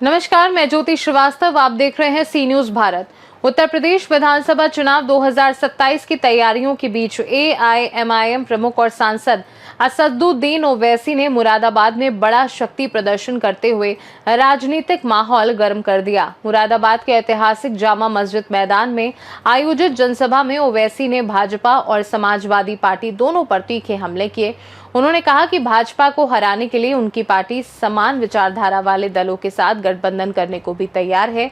नमस्कार, मैं ज्योति श्रीवास्तव। आप देख रहे हैं सी न्यूज भारत। उत्तर प्रदेश विधानसभा चुनाव 2027 की तैयारियों के बीच एआईएमआईएम प्रमुख और सांसद असदुद्दीन ओवैसी ने मुरादाबाद में बड़ा शक्ति प्रदर्शन करते हुए राजनीतिक माहौल गर्म कर दिया। मुरादाबाद के ऐतिहासिक जामा मस्जिद मैदान में आयोजित जनसभा में ओवैसी ने भाजपा और समाजवादी पार्टी दोनों पर तीखे हमले किए। उन्होंने कहा कि भाजपा को हराने के लिए उनकी पार्टी समान विचारधारा वाले दलों के साथ गठबंधन करने को भी तैयार है।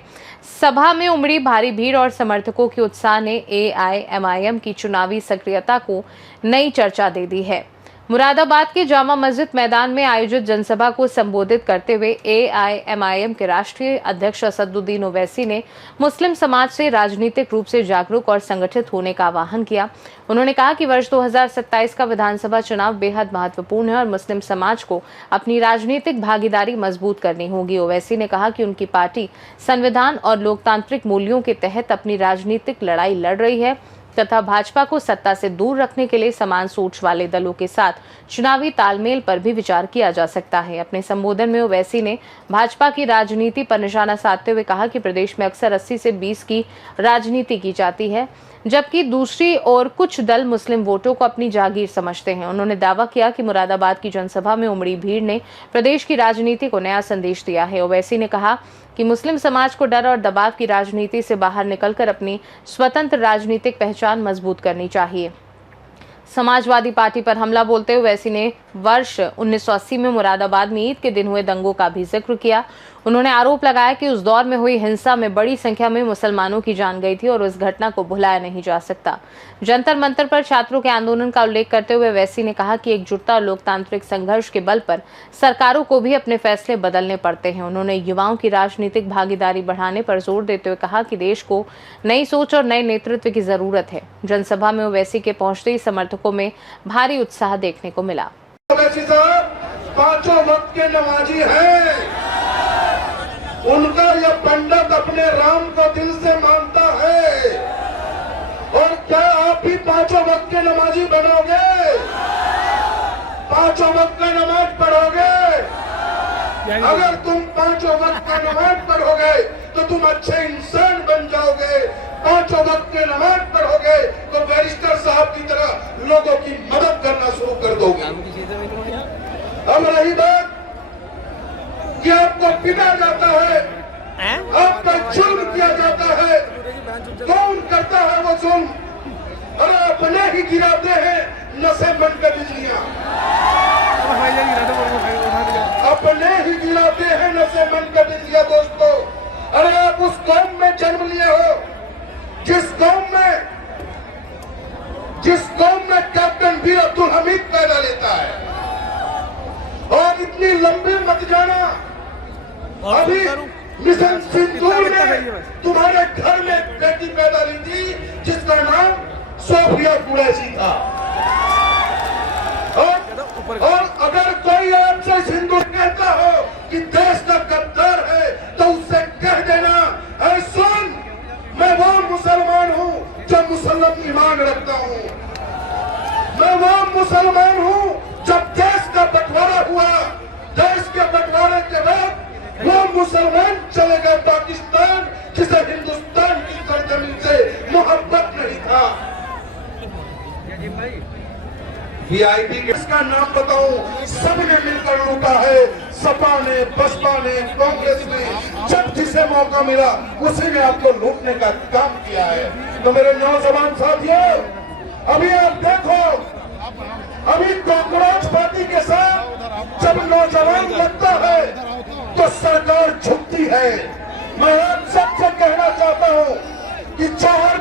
सभा में उमड़ी भारी भीड़ और समर्थकों के उत्साह ने एआईएमआईएम की चुनावी सक्रियता को नई चर्चा दे दी है। मुरादाबाद के जामा मस्जिद मैदान में आयोजित जनसभा को संबोधित करते हुए एआईएमआईएम के राष्ट्रीय अध्यक्ष असदुद्दीन ओवैसी ने मुस्लिम समाज से राजनीतिक रूप से जागरूक और संगठित होने का आह्वान किया। उन्होंने कहा कि वर्ष 2027 का विधानसभा चुनाव बेहद महत्वपूर्ण है और मुस्लिम समाज को अपनी राजनीतिक भागीदारी मजबूत करनी होगी। ओवैसी ने कहा कि उनकी पार्टी संविधान और लोकतांत्रिक मूल्यों के तहत अपनी राजनीतिक लड़ाई लड़ रही है तथा भाजपा को सत्ता से दूर रखने के लिए समान सोच वाले दलों के साथ चुनावी तालमेल पर भी विचार किया जा सकता है। अपने संबोधन में ओवैसी ने भाजपा की राजनीति पर निशाना साधते हुए कहा कि प्रदेश में अक्सर 80 से 20 की राजनीति की जाती है, जबकि दूसरी ओर कुछ दल मुस्लिम वोटों को अपनी जागीर समझते हैं। उन्होंने दावा किया कि मुरादाबाद की जनसभा में उमड़ी भीड़ ने प्रदेश की राजनीति को नया संदेश दिया है। ओवैसी ने कहा कि मुस्लिम समाज को डर और दबाव की राजनीति से बाहर निकलकर अपनी स्वतंत्र राजनीतिक पहचान मजबूत करनी चाहिए। समाजवादी पार्टी पर हमला बोलते हुए ओवैसी ने वर्ष 1980 में मुरादाबाद में ईद के दिन हुए दंगों का भी जिक्र किया। उन्होंने आरोप लगाया कि उस दौर में हुई हिंसा में बड़ी संख्या में मुसलमानों की जान गई थी और उस घटना को भुलाया नहीं जा सकता। जंतर मंतर पर छात्रों के आंदोलन का उल्लेख करते हुए ओवैसी ने कहा कि एकजुटता और लोकतांत्रिक संघर्ष के बल पर सरकारों को भी अपने फैसले बदलने पड़ते हैं। उन्होंने युवाओं की राजनीतिक भागीदारी बढ़ाने पर जोर देते हुए कहा कि देश को नई सोच और नए नेतृत्व की जरूरत है। जनसभा में ओवैसी के पहुंचते ही समर्थकों में भारी उत्साह देखने को मिला। ओवैसी साहब पांचों वक्त के नमाजी हैं। उनका यह पंडित अपने राम को दिल से मानता है। और क्या आप भी पांचों वक्त के नमाजी बनोगे? पांचों वक्त का नमाज पढ़ोगे? अगर तुम पांचों वक्त का नमाज पढ़ोगे तो तुम अच्छे इंसान बन जाओगे। पांचों वक्त के नमाज पढ़ोगे तो बैरिस्टर साहब की तरह लोगों की मदद करना शुरू कर दोगे। अब रही बात कि आपको पीटा जाता है, आप पर जुल्म किया जाता है, कौन करता है वो जुल्म? और अपने ही गिराते हैं नशे मन कर बिजलियां, अपने ही गिराते हैं नशे मन कर बिजलियां। दोस्तों, अरे आप उस कौम में जन्म लिए हो जिस कौम में कैप्टन वीर अब्दुल हमीद पैदा लेता है। और इतनी लंबी मत जाना, अभी मिशन सिंदूर में तुम्हारे घर में एक बेटी पैदा ली थी जिसका नाम सोफिया कुरैशी था। और अगर कोई आपसे सिंदूर कहता हो कि देश का गद्दार है तो उससे कह देना, ऐ सुन, मैं वो मुसलमान हूँ जो मुसलमान ईमान रखता हूँ। मैं वो मुसलमान हूँ जब देश का बंटवारा हुआ, देश के बंटवारे के बाद वो मुसलमान चले गए पाकिस्तान, जिसे हिंदुस्तान की सरजमीन से मोहब्बत नहीं था। वीआईपी के इसका नाम बताऊं, सबने मिलकर लूटा है। सपा ने, बसपा ने, कांग्रेस ने, जब जिसे मौका मिला उसी ने आपको लूटने का काम किया है। तो मेरे नौजवान साथियों, अभी आप देखो, अभी कांग्रेस पार्टी के साथ जब नौजवान लगता है तो सरकार झुकती है। मैं आप सबसे कहना चाहता हूं कि जौहर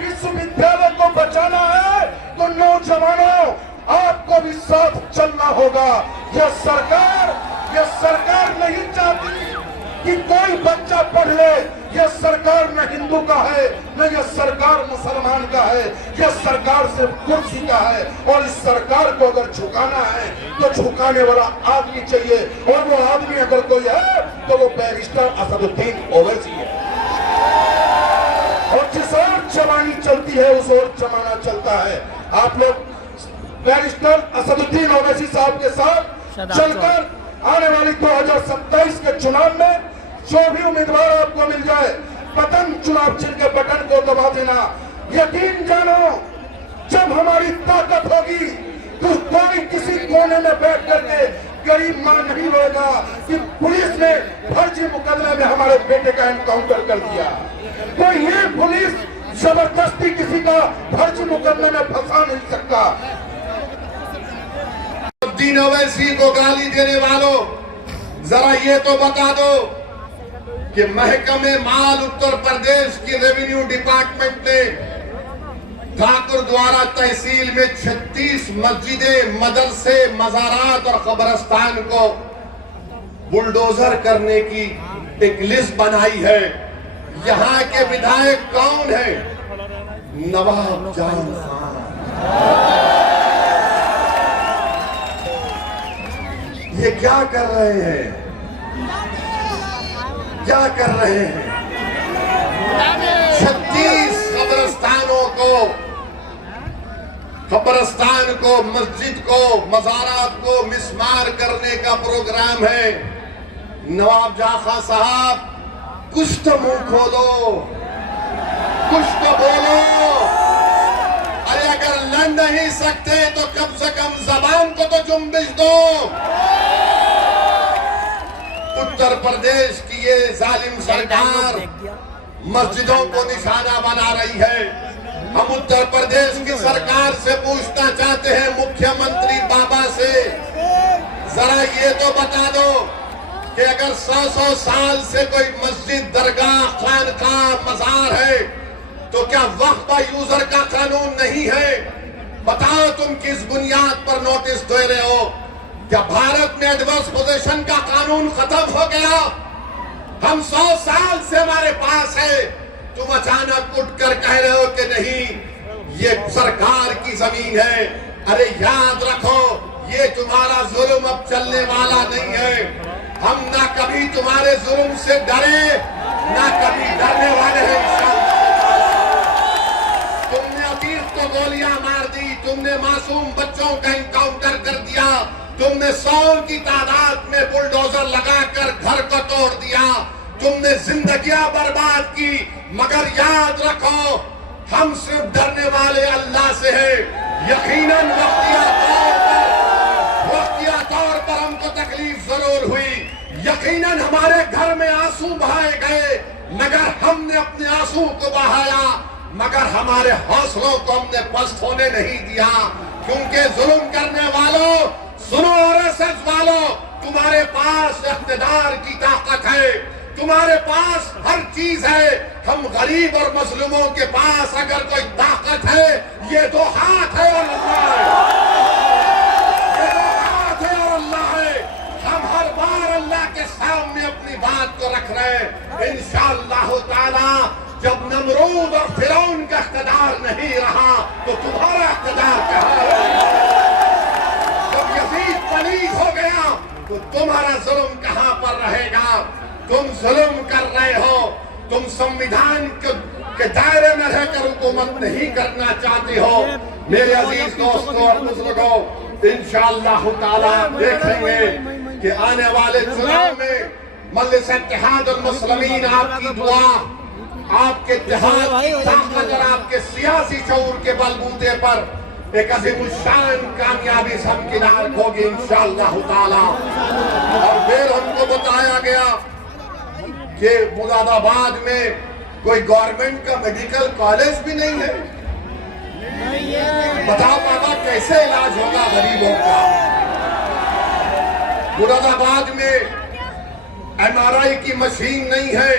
विश्वविद्यालय को बचाना है तो नौजवानों आपको भी साथ चलना होगा। यह सरकार नहीं चाहती कि कोई बच्चा पढ़ ले। यह सरकार न हिंदू का है, न यह सरकार मुसलमान का है। यह सरकार सिर्फ कुर्सी का है। और इस सरकार को अगर झुकाना है तो झुकाने वाला आदमी चाहिए। और वो आदमी अगर कोई है तो वो बैरिस्टर असदुद्दीन ओवैसी है। और जिस ओर जमानी चलती है उस ओर जमाना चलता है। आप लोग बैरिस्टर असदुद्दीन ओवैसी साहब के साथ चलकर आने वाली 2027 के चुनाव में जो भी उम्मीदवार आपको मिल जाए, बटन चुनाव चिन्ह के बटन को दबा देना। यकीन जानो, जब हमारी ताकत होगी तो कोई किसी कोने में बैठ करके गरीब मां नहीं रोएगा कि पुलिस ने फर्जी मुकदमे में हमारे बेटे का एनकाउंटर कर दिया। तो ये पुलिस जबरदस्ती किसी का फर्जी मुकदमे में फंसा नहीं सकता। दीन ओवैसी को गाली देने वालों, जरा ये तो बता दो कि महकमे माल उत्तर प्रदेश की रेवेन्यू डिपार्टमेंट ने ठाकुर द्वारा तहसील में 36 मस्जिदें, मदरसे, मज़ारात और कब्रिस्तान को बुलडोजर करने की एक लिस्ट बनाई है। यहाँ के विधायक कौन है? नवाब जान खान। ये क्या कर रहे हैं? क्या कर रहे हैं? 36 कब्रिस्तान को, मस्जिद को, मज़ारात को मिसमार करने का प्रोग्राम है। नवाब जाखा साहब, कुछ तो मुंह खोलो, कुछ तो बोलो। अरे अगर लड़ नहीं सकते तो कम से कम जबान को तो जुम्बिश दो। उत्तर प्रदेश की ये जालिम सरकार मस्जिदों को निशाना बना रही है। हम उत्तर प्रदेश की सरकार से पूछना चाहते हैं, मुख्यमंत्री बाबा से, जरा ये तो बता दो कि अगर 100 साल से कोई मस्जिद, दरगाह, खानकाह, मज़ार है तो क्या वक्फ यूजर का कानून नहीं है? बताओ तुम किस बुनियाद पर नोटिस दे रहे हो? क्या भारत में एडवर्स पोजीशन का कानून खत्म हो गया? हम 100 साल से हमारे पास है, तुम अचानक उठकर कह रहे हो कि नहीं, ये सरकार की जमीन है। अरे याद रखो, ये तुम्हारा जुल्म अब चलने वाला नहीं है। हम ना कभी तुम्हारे जुल्म से डरे, ना कभी डरने वाले हैं। तुमने अतीत को गोलियां मार दी, तुमने मासूम बच्चों का एनकाउंटर कर दिया, तुमने 100 की तादाद में बुलडोजर लगाकर घर को तोड़ दिया, तुमने जिंदगियां बर्बाद की। मगर याद रखो, हम सिर्फ डरने वाले अल्लाह से हैं। यकीनन वक्तिया तौर पर हमको तकलीफ जरूर हुई, यकीनन हमारे घर में आंसू बहाए गए, मगर हमने अपने आंसू को बहाया, मगर हमारे हौसलों को हमने पस्त होने नहीं दिया। क्योंकि जुल्म करने वालों, सुनो आरएसएस वालों, तुम्हारे पास इख्तिदार की ताकत है, तुम्हारे पास हर चीज है। हम गरीब और मजलूमों के पास अगर कोई ताकत है, ये 2 हाथ है और अल्लाह है। ये 2 हाथ है और अल्लाह है। हम हर बार अल्लाह के सामने अपनी बात को रख रहे हैं। इंशाअल्लाह ताला जब नमरूद और फिरौन का इख्तिदार नहीं रहा तो तुम्हारा इख्तिदार कहाँ है? जब यजीद पलीद हो गया तो तुम्हारा जुल्म कहाँ पर रहेगा? तुम जुल्म कर रहे हो, तुम संविधान के दायरे में रहकर हुकूमत नहीं करना चाहते हो। मेरे अजीज दोस्तों और बुजुर्गों, इंशाअल्लाह ताला देखेंगे कि आने वाले चुनाव में मजलिस इत्तेहादुल मुस्लिमीन आपकी दुआ, आपके इत्तेहाद की ताकत और आपके सियासी शऊर के बलबूते पर एक अज़ीमुश्शान कामयाबी हमकिनार होगी इंशाअल्लाह ताला। और फिर हमको बताया गया कि मुरादाबाद में कोई गवर्नमेंट का मेडिकल कॉलेज भी नहीं है। बताओ बाबा, कैसे इलाज होगा गरीबों का? मुरादाबाद में एमआरआई की मशीन नहीं है।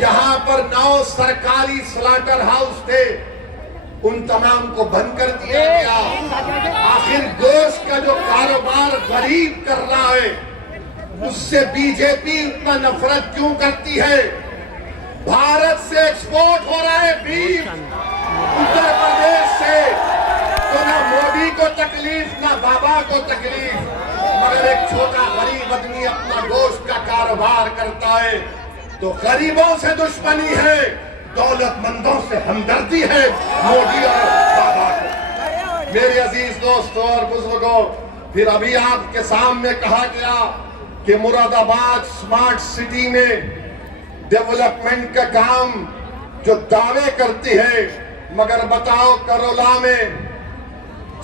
यहाँ पर 9 सरकारी स्लॉटर हाउस थे, उन तमाम को बंद कर दिया गया। आखिर गोश्त का जो कारोबार गरीब कर रहा है, उससे बीजेपी इतना नफरत क्यों करती है? भारत से एक्सपोर्ट हो रहा है बीफ उत्तर प्रदेश से, तो ना मोदी को तकलीफ ना बाबा को तकलीफ, मगर एक छोटा गरीब आदमी अपना गोश्त का कारोबार करता है तो गरीबों से दुश्मनी है, दौलतमंदों से हमदर्दी है मोदी और बाबा को। मेरे अजीज दोस्तों और बुजुर्गों, फिर अभी आपके सामने कहा गया कि मुरादाबाद स्मार्ट सिटी में डेवलपमेंट का काम जो दावे करती है, मगर बताओ करोला में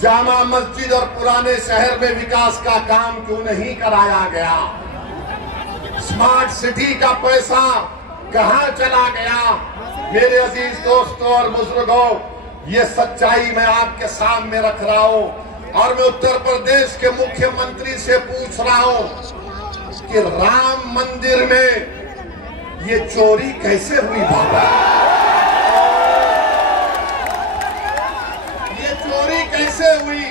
जामा मस्जिद और पुराने शहर में विकास का काम क्यों नहीं कराया गया? स्मार्ट सिटी का पैसा कहां चला गया? मेरे अजीज दोस्तों और बुजुर्गों, ये सच्चाई मैं आपके सामने रख रहा हूं और मैं उत्तर प्रदेश के मुख्यमंत्री से पूछ रहा हूं कि राम मंदिर में ये चोरी कैसे हुई बाबा? ये चोरी कैसे हुई?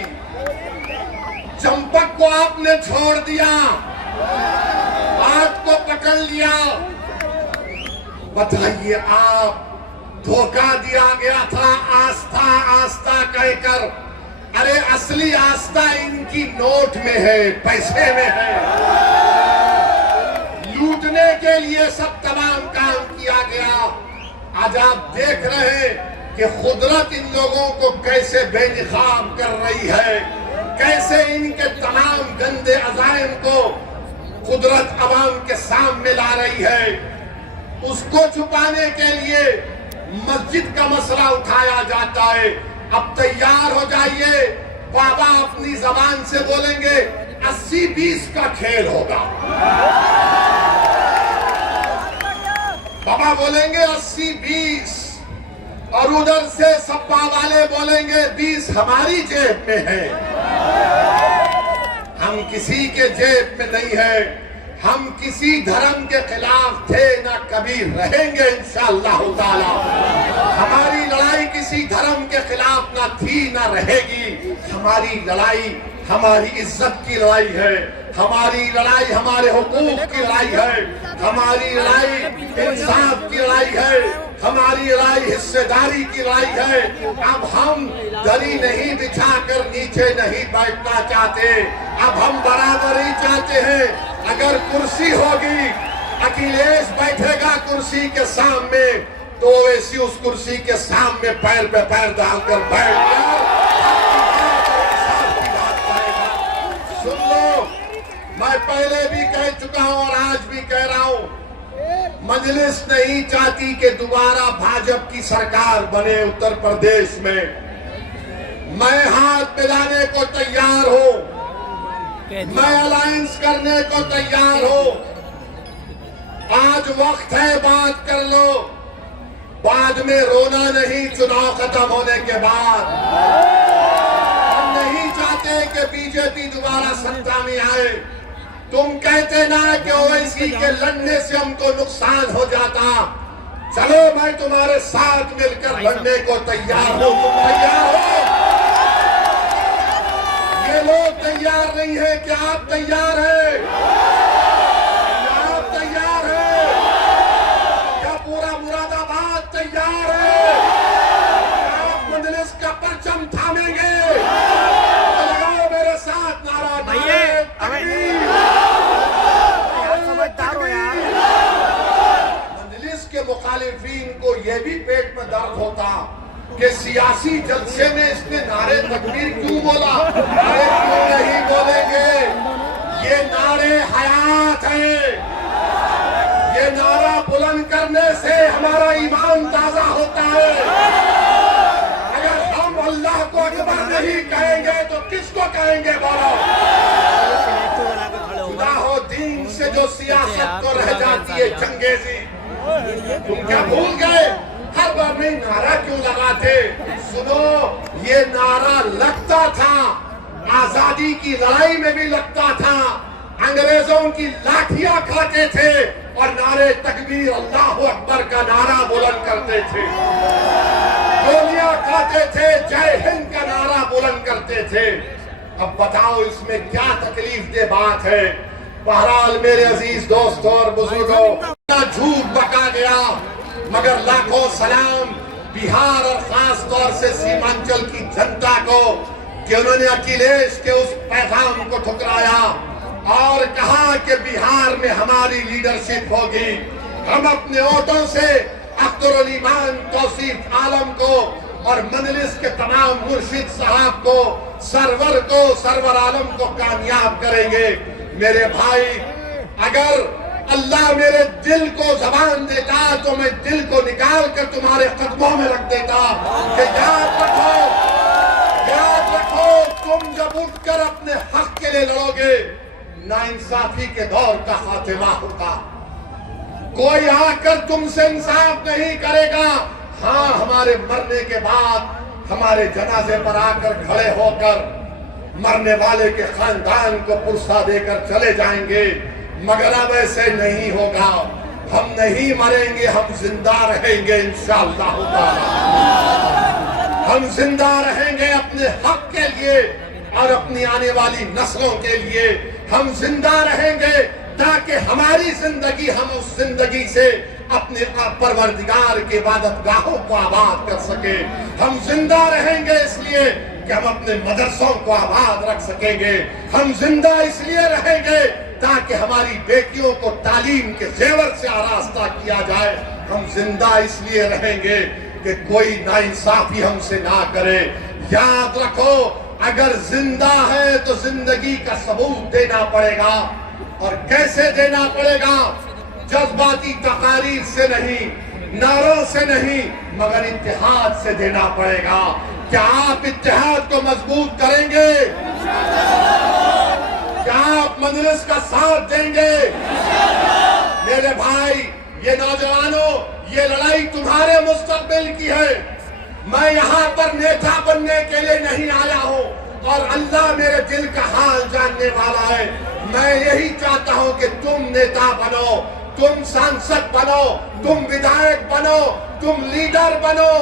चंपक को आपने छोड़ दिया, आग को पकड़ लिया। बताइए, आप धोखा दिया गया था आस्था आस्था कहकर। अरे असली आस्था इनकी नोट में है, पैसे में है। लूटने के लिए सब तमाम काम किया गया। आज आप देख रहे हैं कि कुदरत इन लोगों को कैसे बेनिकाब कर रही है, कैसे इनके तमाम गंदे अज़ाइम को कुदरत अवाम के सामने ला रही है। उसको छुपाने के लिए मस्जिद का मसला उठाया जाता है। अब तैयार हो जाइए, बाबा अपनी जबान से बोलेंगे 80-20 का खेल होगा। बाबा बोलेंगे 80-20 और उधर से सपा वाले बोलेंगे 20 हमारी जेब में है। हम किसी के जेब में नहीं है। हम किसी धर्म के खिलाफ थे, ना कभी रहेंगे इंशाअल्लाह ताला। हमारी लड़ाई किसी धर्म के खिलाफ ना थी, ना रहेगी। हमारी लड़ाई हमारी इज्जत की लड़ाई है। हमारी लड़ाई हमारे हुकूक की लड़ाई है। हमारी लड़ाई इंसाफ की लड़ाई है। हमारी लड़ाई हिस्सेदारी की लड़ाई है। अब हम दरी नहीं बिछाकर नीचे नहीं बैठना चाहते। अब हम बराबरी चाहते हैं। अगर कुर्सी होगी, अखिलेश बैठेगा कुर्सी के सामने, तो ऐसी उस कुर्सी के सामने पैर पे पैर डालकर बैठ गया। सुन लो, मैं पहले भी कह चुका हूं और आज भी कह रहा हूं, मजलिस नहीं चाहती कि दोबारा भाजपा की सरकार बने उत्तर प्रदेश में। मैं हाथ मिलाने को तैयार हूं, मैं अलायंस करने को तैयार हूं। आज वक्त है, बात कर लो। बाद में रोना नहीं, चुनाव खत्म होने के बाद। हम नहीं चाहते कि बीजेपी दोबारा सत्ता में आए। तुम कहते ना कि ओवैसी के लड़ने से हमको नुकसान हो जाता। चलो, मैं तुम्हारे साथ मिलकर लड़ने को तैयार हूं। तुम तैयार हो? ये लोग तैयार नहीं है, क्या आप तैयार हैं? क्या आप तैयार हैं? क्या पूरा मुरादाबाद तैयार है? क्या आप मजलिस का परचम थामेंगे? तो लगाओ मेरे साथ नारा तकबीर। समझदार हो यार। मजलिस के मुखालिफिन को यह भी पेट में दर्द होता कि सियासी जलसे में इसने नारे तकबीर क्यों बोला। अरे क्यों नहीं बोलेंगे? ये नारे हयात है। ये नारा बुलंद करने से हमारा ईमान ताजा होता है। अगर हम अल्लाह को अकबर नहीं कहेंगे तो किसको कहेंगे? बोलो। खुदा हो, दीन से जो सियासत तो रह जाती है चंगेजी। तुम क्या भूल गए? हर बार में नारा क्यों लगाते? सुनो, ये नारा लगता था, आजादी की लड़ाई में भी लगता था। अंग्रेजों की लाठियां खाते थे और नारे तकबीर अल्लाह अकबर का नारा बुलंद करते थे। गोलियां खाते थे, जय हिंद का नारा बुलंद करते थे। अब बताओ इसमें क्या तकलीफ दे बात है? बहरहाल मेरे अजीज दोस्तों और बुजुर्गों, झूठ बका गया, मगर लाखों सलाम बिहार और खास तौर से सीमांचल की जनता को कि उन्होंने अखिलेश के उस पैगाम को ठुकराया और कहा कि बिहार में हमारी लीडरशिप होगी। हम अपने वोटों से अख्तरुल ईमान तौसीफ आलम को और मजलिस के तमाम मुर्शिद साहब को, सरवर आलम को कामयाब करेंगे। मेरे भाई, अगर अल्लाह मेरे दिल को जबान देता तो मैं दिल को निकाल कर तुम्हारे कदमों में रख देता कि याद रखो, तुम जब उठकर अपने हक के लिए लड़ोगे, नाइंसाफी के दौर का खातिमा होगा। कोई आकर तुमसे इंसाफ नहीं करेगा। हाँ, हमारे मरने के बाद हमारे जनाजे पर आकर खड़े होकर मरने वाले के खानदान को पुरसा देकर चले जाएंगे, मगर अब ऐसे नहीं होगा। हम नहीं मरेंगे, हम जिंदा रहेंगे इंशाअल्लाह ताला। हम जिंदा रहेंगे अपने हक के लिए और अपनी आने वाली नस्लों के लिए। हम जिंदा रहेंगे ताकि हमारी जिंदगी, हम उस जिंदगी से अपने परवरदिगार के इबादतगाहों को आबाद कर सके। हम जिंदा रहेंगे इसलिए कि हम अपने मदरसों को आबाद रख सकेंगे। हम जिंदा इसलिए रहेंगे ताकि हमारी बेटियों को तालीम के जेवर से आरास्ता किया जाए। हम जिंदा इसलिए रहेंगे कि कोई नाइंसाफी हमसे ना करे। याद रखो, अगर जिंदा है तो जिंदगी का सबूत देना पड़ेगा। और कैसे देना पड़ेगा? जज्बाती तकारीर से नहीं, नारों से नहीं, मगर इत्तेहाद से देना पड़ेगा। क्या आप इत्तेहाद को मजबूत करेंगे? क्या आप मजलिस का साथ देंगे? मेरे भाई, ये नौजवानों, ये लड़ाई तुम्हारे मुस्तकबिल की है। मैं यहाँ पर नेता बनने के लिए नहीं आया हूँ और अल्लाह मेरे दिल का हाल जानने वाला है। मैं यही चाहता हूँ कि तुम नेता बनो, तुम सांसद बनो, तुम विधायक बनो, तुम लीडर बनो,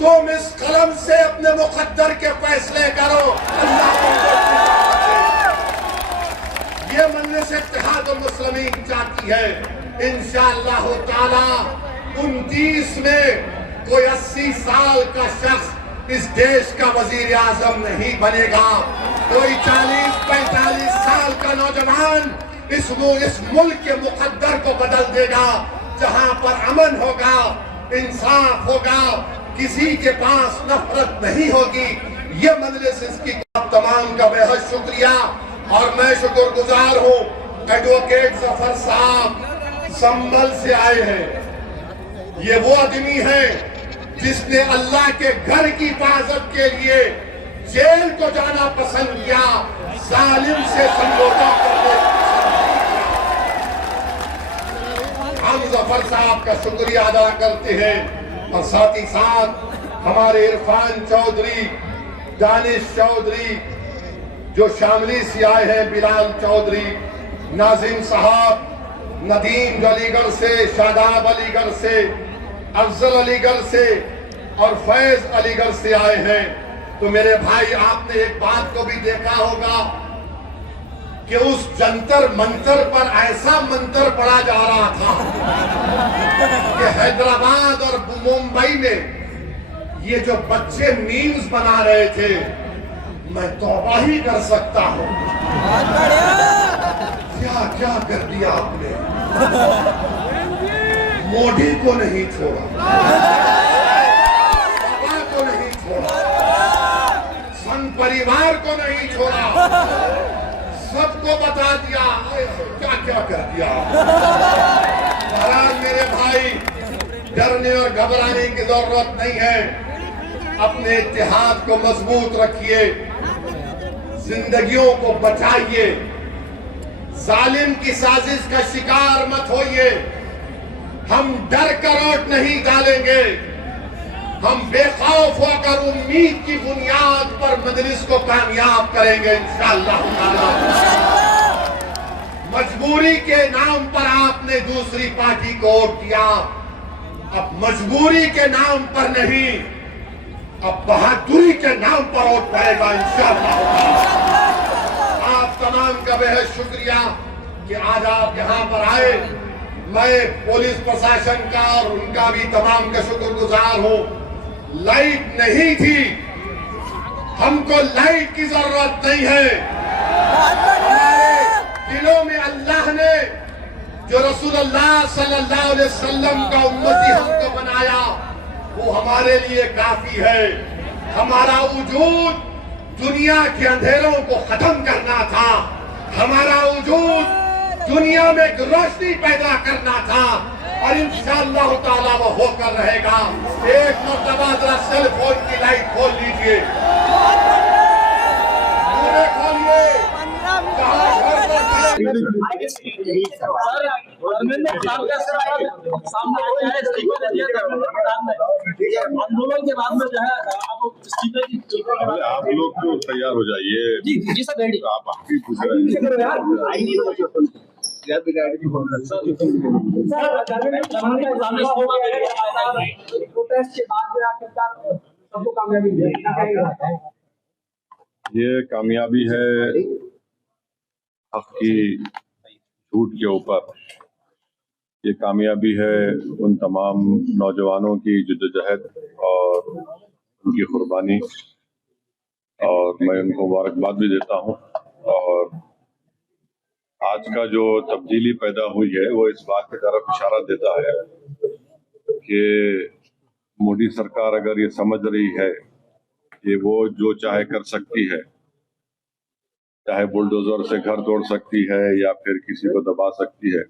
तुम इस कलम से अपने मुकद्दर के फैसले करो। ये मजलिस इत्तेहाद मुस्लिमीन चाहती है। इंशाअल्लाह ताला 29 में कोई 80 साल का शख्स इस देश का वजीर आजम नहीं बनेगा। कोई 40-45 साल का नौजवान इस मुल्क के मुकद्दर को बदल देगा, जहां पर अमन होगा, इंसाफ होगा, किसी के पास नफरत नहीं होगी। ये मजलिस इसकी तमाम का बेहद शुक्रिया और मैं शुक्रगुजार हूँ। एडवोकेट जफर साहब संभल से आए हैं। ये वो आदमी है जिसने अल्लाह के घर की हिफाजत के लिए जेल को जाना पसंद किया, जालिम से समझौता करने। हम जफर साहब का शुक्रिया अदा करते हैं और साथ ही साथ हमारे इरफान चौधरी, दानिश चौधरी जो शामली से आए हैं, बिलाल चौधरी, नाजिम साहब, नदीम अलीगढ़ से, शादाब अलीगढ़ से, अफजल अलीगढ़ से और फैज अलीगढ़ से आए हैं। तो मेरे भाई, आपने एक बात को भी देखा होगा कि उस जंतर मंतर पर ऐसा मंत्र पढ़ा जा रहा था कि हैदराबाद और मुंबई में ये जो बच्चे मीम्स बना रहे थे, मैं तौबा ही कर सकता हूं। क्या क्या कर दिया आपने। मोदी को नहीं छोड़ा, बाबा को नहीं छोड़ा, संघ परिवार को नहीं छोड़ा, सबको बता दिया क्या क्या कर दिया। मेरे भाई, डरने और घबराने की जरूरत नहीं है। अपने इत्तेहाद को मजबूत रखिए, जिंदगियों को बचाइए, जालिम की साजिश का शिकार मत होइए। हम डर कर वोट नहीं डालेंगे, हम बेखौफ होकर उम्मीद की बुनियाद पर मजलिस को कामयाब करेंगे इंशाअल्लाह ताला। मजबूरी के नाम पर आपने दूसरी पार्टी को वोट दिया, अब मजबूरी के नाम पर नहीं, अब बहादुरी के नाम पर वोट पड़ेगा इंशाअल्लाह। आप तमाम का बेहद शुक्रिया कि आज आप यहाँ पर आए। मैं पुलिस प्रशासन का और उनका भी तमाम का शुक्रगुजार हूँ। लाइट नहीं थी, हमको लाइट की जरूरत नहीं है। हमारे दिलों में अल्लाह ने जो रसूलुल्लाह सल्लल्लाहु अलैहि वसल्लम का उम्मती हमको बनाया, वो हमारे लिए काफी है। हमारा वजूद दुनिया के अंधेरों को खत्म करना था, हमारा वजूद दुनिया में एक रोशनी पैदा करना था, और इंशाअल्लाह ताला वो होकर रहेगा। एक मरतबा जरा सेल फोन की लाइट खोल लीजिए, पूरे खोलिए। आंदोलन के बाद में जो है आप लोग तो तैयार हो जाइए। जी सर रेडी। आप भी पूछ रहे हैं। ये कामयाबी है हक की झूठ के ऊपर। ये कामयाबी है उन तमाम नौजवानों की जद्दोजहद और उनकी कुर्बानी, और मैं उनको मुबारकबाद भी देता हूँ। और आज का जो तब्दीली पैदा हुई है वो इस बात की तरफ इशारा देता है कि मोदी सरकार अगर ये समझ रही है कि वो जो चाहे कर सकती है, चाहे बुलडोजर से घर तोड़ सकती है या फिर किसी को दबा सकती है,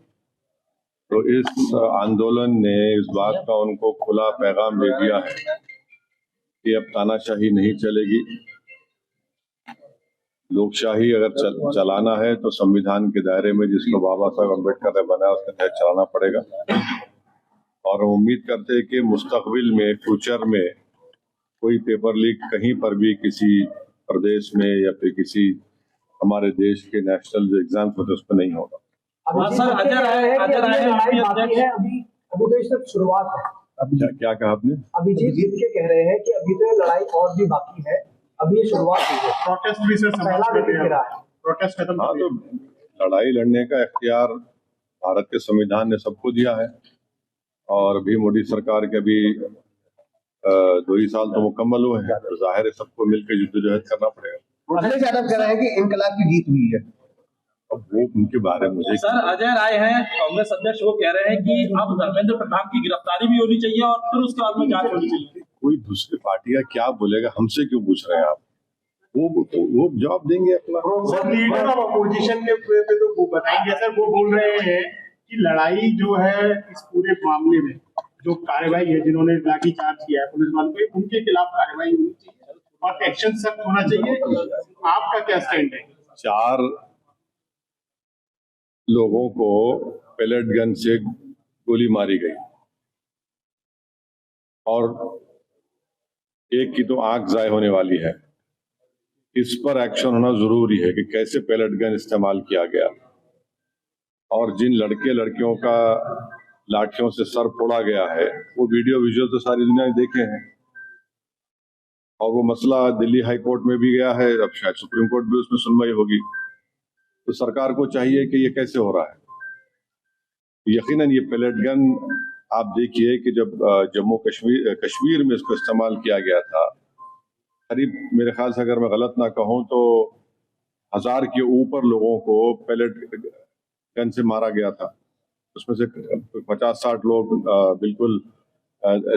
तो इस आंदोलन ने इस बात का उनको खुला पैगाम दे दिया है कि अब तानाशाही नहीं चलेगी। लोकशाही अगर चलाना है तो संविधान के दायरे में जिसको बाबा साहब अम्बेडकर ने बनाया उसके तहत चलाना पड़ेगा। और हम उम्मीद करते हैं कि मुस्तकबिल में, फ्यूचर में कोई पेपर लीक कहीं पर भी किसी प्रदेश में या फिर किसी हमारे देश के नेशनल जो एग्जाम्स होते उस पर नहीं होगा। अभी तो सिर्फ शुरुआत है। अभी क्या कहा आपने? अभिजीत जीत के कह रहे हैं कि अभी तो ये लड़ाई और भी बाकी है, अभी ये शुरुआत हुई है। प्रोटेस्ट भी सर पहला विकेट गिरा है। प्रोटेस्ट खत्म। हाँ, तो लड़ाई लड़ने का इख्तियार भारत के संविधान ने सबको दिया है, और अभी मोदी सरकार के भी 2 ही साल तो मुकम्मल हुए हैं, तो जाहिर है सबको मिलकर जद्दोजहद करना पड़ेगा। अखिलेश यादव कह रहे हैं कि इनकलाब की जीत हुई है। अब वो उनके बारे में मुझे सर अजय राय हैं कांग्रेस अध्यक्ष, वो कह रहे हैं कि अब धर्मेंद्र प्रधान की गिरफ्तारी भी होनी चाहिए और फिर उसके बाद में जांच होनी चाहिए। कोई दूसरी पार्टी का क्या बोलेगा, हमसे क्यों पूछ रहे हैं आप? वो जवाब देंगे अपना। सर लीडर ऑफ अपोजिशन के पे तो वो बताएंगे सर। वो बोल रहे हैं कि लड़ाई जो है इस पूरे मामले में जो कार्रवाई है, जिन्होंने लाठी चार्ज किया है पुलिस वालों पे, उनके खिलाफ कार्रवाई होनी चाहिए और एक्शन सख्त होना चाहिए। आपका क्या स्टैंड है? 4 लोगों को पेलेट गन से गोली मारी गई और एक की तो आंख जाए होने वाली है। इस पर एक्शन होना जरूरी है कि कैसे पेलेट गन इस्तेमाल किया गया, और जिन लड़के लड़कियों का लाठियों से सर फोड़ा गया है वो वीडियो विजुअल तो सारी दुनिया ने देखे हैं, और वो मसला दिल्ली हाई कोर्ट में भी गया है, अब शायद सुप्रीम कोर्ट भी उसमें सुनवाई होगी। तो सरकार को चाहिए कि ये कैसे हो रहा है। यकीनन ये पेलेट गन आप देखिए कि जब जम्मू कश्मीर में इसको इस्तेमाल किया गया था, करीब मेरे ख्याल से अगर मैं गलत ना कहूं तो 1000 के ऊपर लोगों को पेलेट गन से मारा गया था। उसमें से 50-60 लोग बिल्कुल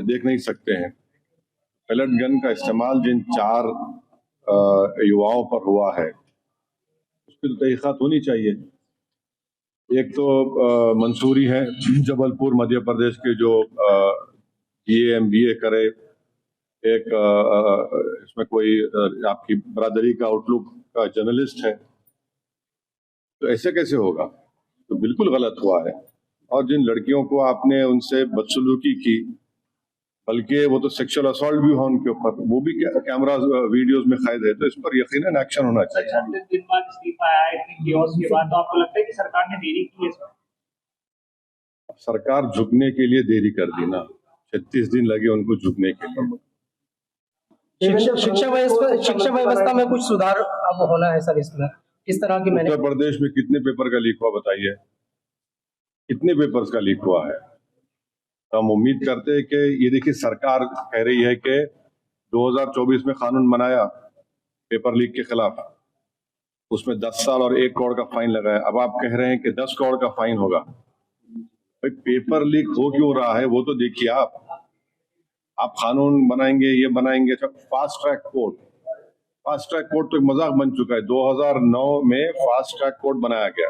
देख नहीं सकते हैं। पेलेट गन का इस्तेमाल जिन 4 युवाओं पर हुआ है उसकी तो तहकीकात होनी चाहिए। एक तो मंसूरी है जबलपुर मध्य प्रदेश के, जो BA MBA करे, एक इसमें कोई आपकी बरादरी का आउटलुक का जर्नलिस्ट है। तो ऐसे कैसे होगा? तो बिल्कुल गलत हुआ है। और जिन लड़कियों को आपने उनसे बदसलूकी की, बल्कि वो तो सेक्सुअल असॉल्ट भी हुआ उनके ऊपर, वो भी कैमरा वीडियोस में कैद है, तो इस पर यकीनन एक्शन होना चाहिए। 36 दिन बाद इस्तीफा आया है, इतनी केओस के बाद, तो आपको लगता है कि सरकार ने देरी की है इसमें? सरकार झुकने के लिए देरी कर दी ना, 36 दिन लगे उनको झुकने के लिए। शिक्षा व्यवस्था में कुछ सुधार अब होना है सर। इसमें किस तरह की उत्तर प्रदेश में कितने पेपर का लीक हुआ बताइए? कितने पेपर्स का लीक हुआ है? तो हम उम्मीद करते हैं कि ये देखिए, सरकार कह रही है कि 2024 में कानून बनाया पेपर लीक के खिलाफ, उसमें 10 साल और 1 करोड़ का फाइन लगाया। अब आप कह रहे हैं कि 10 करोड़ का फाइन होगा। भाई पेपर लीक हो क्यों रहा है वो तो देखिए। आप कानून बनाएंगे, ये बनाएंगे, fast track court. Fast track court तो एक मजाक बन चुका है। 2009 में फास्ट ट्रैक कोर्ट बनाया गया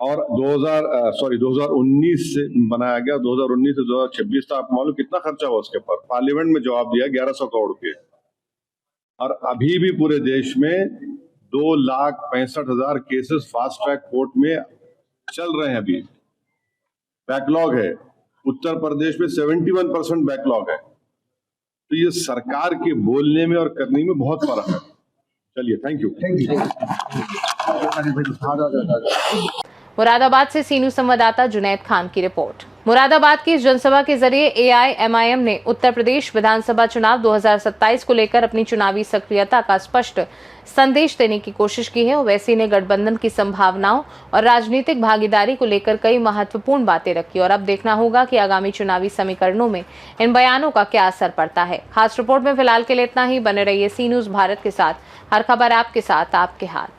और 2019 से बनाया गया। 2019 से 2026 तक आपको मालूम कितना खर्चा हुआ उसके पर। पार्लियामेंट में जवाब दिया 1100 करोड़ के, और अभी भी पूरे देश में 2,65,000 केसेस फास्ट ट्रैक कोर्ट में चल रहे हैं। अभी बैकलॉग है। उत्तर प्रदेश में 71% बैकलॉग है। तो ये सरकार के बोलने में और करने में बहुत फर्क है। चलिए, थैंक यू। मुरादाबाद से सी न्यूज़ संवाददाता जुनैद खान की रिपोर्ट। मुरादाबाद की इस जनसभा के जरिए एआईएमआईएम ने उत्तर प्रदेश विधानसभा चुनाव 2027 को लेकर अपनी चुनावी सक्रियता का स्पष्ट संदेश देने की कोशिश की है। ओवैसी ने गठबंधन की संभावनाओं और राजनीतिक भागीदारी को लेकर कई महत्वपूर्ण बातें रखी और अब देखना होगा कि आगामी चुनावी समीकरणों में इन बयानों का क्या असर पड़ता है। खास रिपोर्ट में फिलहाल के लिए इतना ही। बने रहिए सी न्यूज़ भारत के साथ। हर खबर आपके साथ, आपके हाथ।